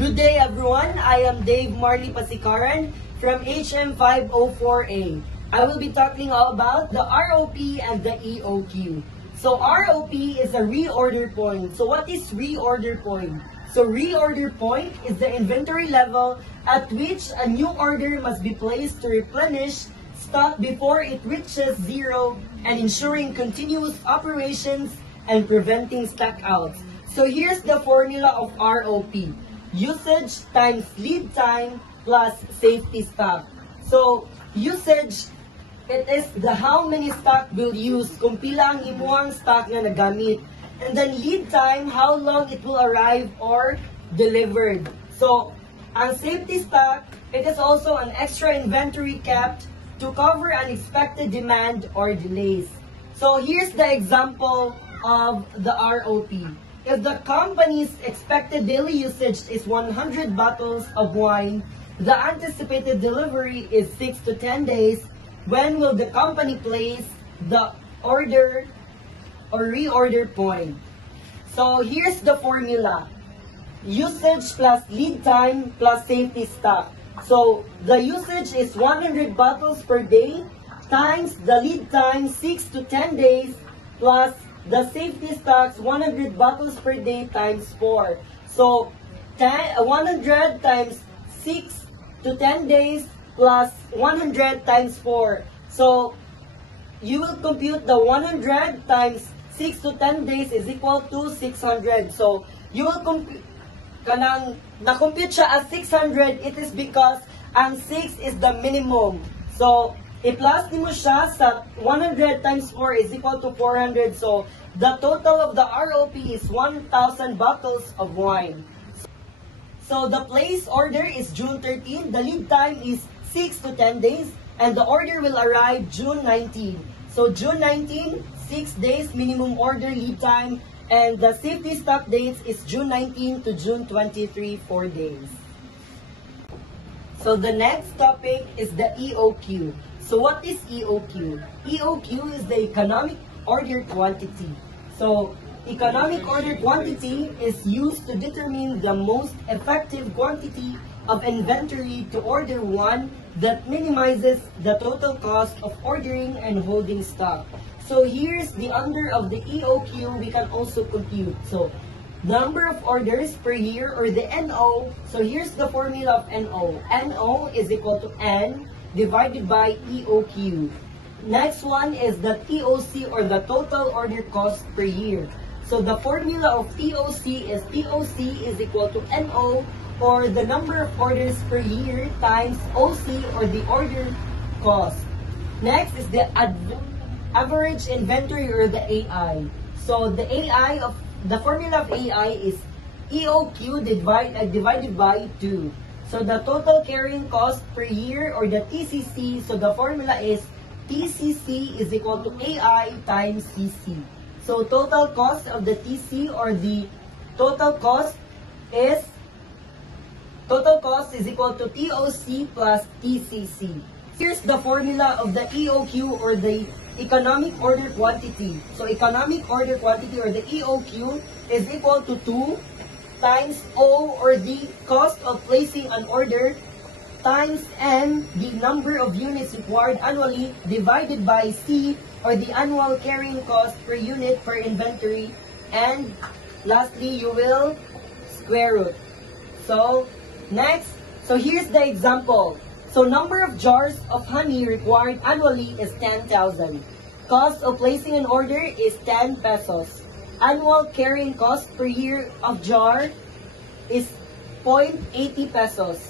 Good day everyone, I am Dave Marley Pasikaran from HM504A. I will be talking all about the ROP and the EOQ. So ROP is a reorder point. So what is reorder point? So reorder point is the inventory level at which a new order must be placed to replenish stock before it reaches zero and ensuring continuous operations and preventing stockouts. So here's the formula of ROP. Usage times lead time plus safety stock. So usage, it is the how many stock will use kung pila ang imuang stock na nagamit. And then lead time, how long it will arrive or delivered. So ang safety stock, it is also an extra inventory kept to cover unexpected demand or delays. So here's the example of the ROP. If the company's expected daily usage is 100 bottles of wine, the anticipated delivery is 6 to 10 days. When will the company place the order or reorder point? So here's the formula. Usage plus lead time plus safety stock. So the usage is 100 bottles per day times the lead time 6 to 10 days plus the safety stocks 100 bottles per day times 4. So 100 times 6 to 10 days plus 100 times 4. So you will compute the 100 times 6 to 10 days is equal to 600. So you will compute, kanang na-compute siya as 600, it is because ang 6 is the minimum. So i-plus nimo siya sa 100 times 4 is equal to 400. So the total of the ROP is 1,000 bottles of wine. So the place order is June 13. The lead time is 6 to 10 days. And the order will arrive June 19. So June 19, 6 days minimum order lead time. And the safety stock dates is June 19 to June 23, 4 days. So the next topic is the EOQ. So what is EOQ? EOQ is the economic order quantity. So economic order quantity is used to determine the most effective quantity of inventory to order one that minimizes the total cost of ordering and holding stock. So here's the under of the EOQ we can also compute. So number of orders per year or the NO. So here's the formula of NO. NO is equal to N divided by EOQ. Next one is the TOC or the total order cost per year. So the formula of TOC is equal to NO or the number of orders per year times OC or the order cost. Next is the average inventory or the AI. So the AI of the formula of AI is EOQ divided by 2. So the total carrying cost per year or the TCC, so the formula is TCC is equal to AI times CC. So total cost of the TC or the total cost is equal to TOC plus TCC. Here's the formula of the EOQ or the economic order quantity. So economic order quantity or the EOQ is equal to 2 times O or the cost of placing an order times N, the number of units required annually, divided by C or the annual carrying cost per unit per inventory, and lastly you will square root. So next, so here's the example. So number of jars of honey required annually is 10,000. Cost of placing an order is 10 pesos. Annual carrying cost per year of jar is 0.80 pesos.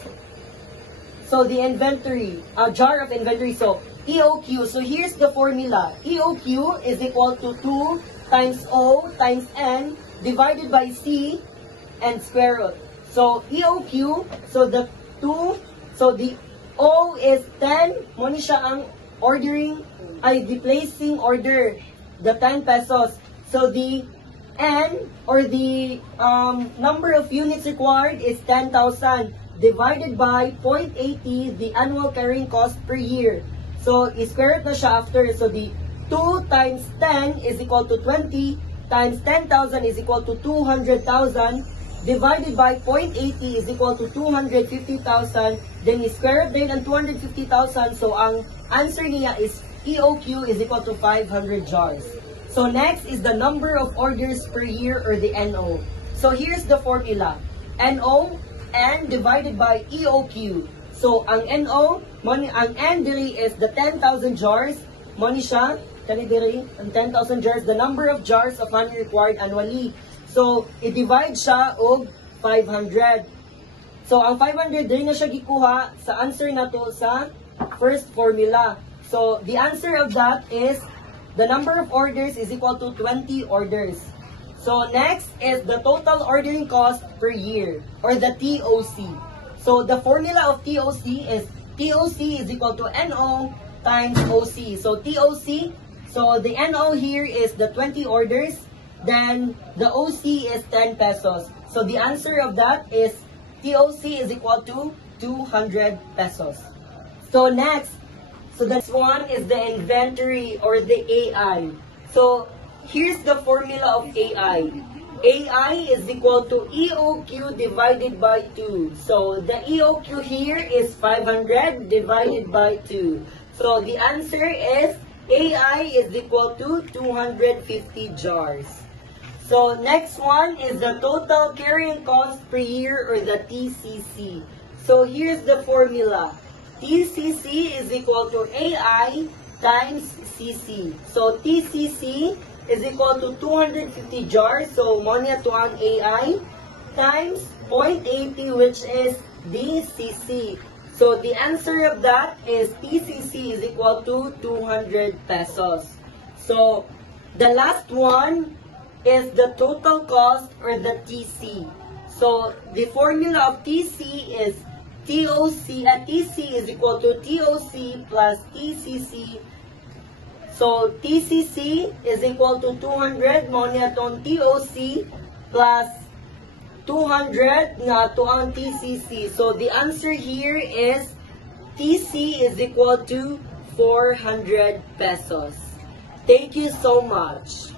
So the inventory, a jar of inventory, so EOQ, so here's the formula. EOQ is equal to 2 times O times N divided by C and square root. So EOQ, so the 2, so the O is 10, mo ni siya ang ordering, ay the placing order, the 10 pesos. So the N or the number of units required is 10,000 divided by 0.80, the annual carrying cost per year. So i-square it na siya after. So the 2 times 10 is equal to 20 times 10,000 is equal to 200,000 divided by 0.80 is equal to 250,000. Then square root din ang 250,000. So ang answer niya is EOQ is equal to 500 jars. So next is the number of orders per year, or the NO. So here's the formula. NO, N divided by EOQ. So ang NO, ang N diri is the 10,000 jars. Money siya, kani diri, ang 10,000 jars, the number of jars of honey required annually. So, i-divide siya og 500. So, ang 500 diri na siya gikuha sa answer na to sa first formula. So, the answer of that is the number of orders is equal to 20 orders. So, next is the total ordering cost per year, or the TOC. So, the formula of TOC is TOC is equal to NO times OC. So, TOC, so the NO here is the 20 orders, then the OC is 10 pesos. So, the answer of that is TOC is equal to 200 pesos. So, next, so the next one is the inventory, or the AI. So, here's the formula of AI. AI is equal to EOQ divided by 2. So, the EOQ here is 500 divided by 2. So, the answer is AI is equal to 250 jars. So, next one is the total carrying cost per year, or the TCC. So, here's the formula. TCC is equal to AI times CC. So, TCC is equal to 250 jars. So, money to ang AI times 0.80, which is DCC. So, the answer of that is TCC is equal to 200 pesos. So, the last one is the total cost, or the TC. So, the formula of TC is TOC, TC is equal to TOC plus TCC. So, TCC is equal to 200 money atong TOC plus 200 na to ang TCC. So, the answer here is TC is equal to 400 pesos. Thank you so much.